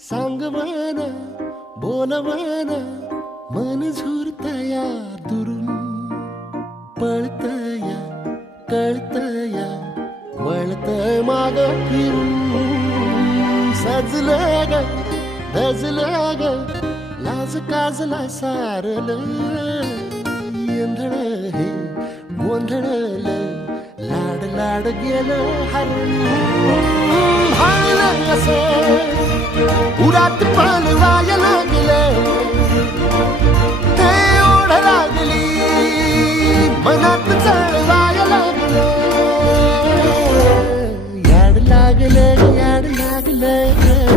सांगवान बोलवान मन झुरतया दुरून पळतया कळतया वळतय माग फिरून सजलं ग दजलं ग लाज काजला सारलं येंधळ हे गोंधळलं लाड लाड गेलं हरून हाणलं असं उरात पालवायला गेलं ते ओढ लागली मनात चळवायला लागलं याड लागलं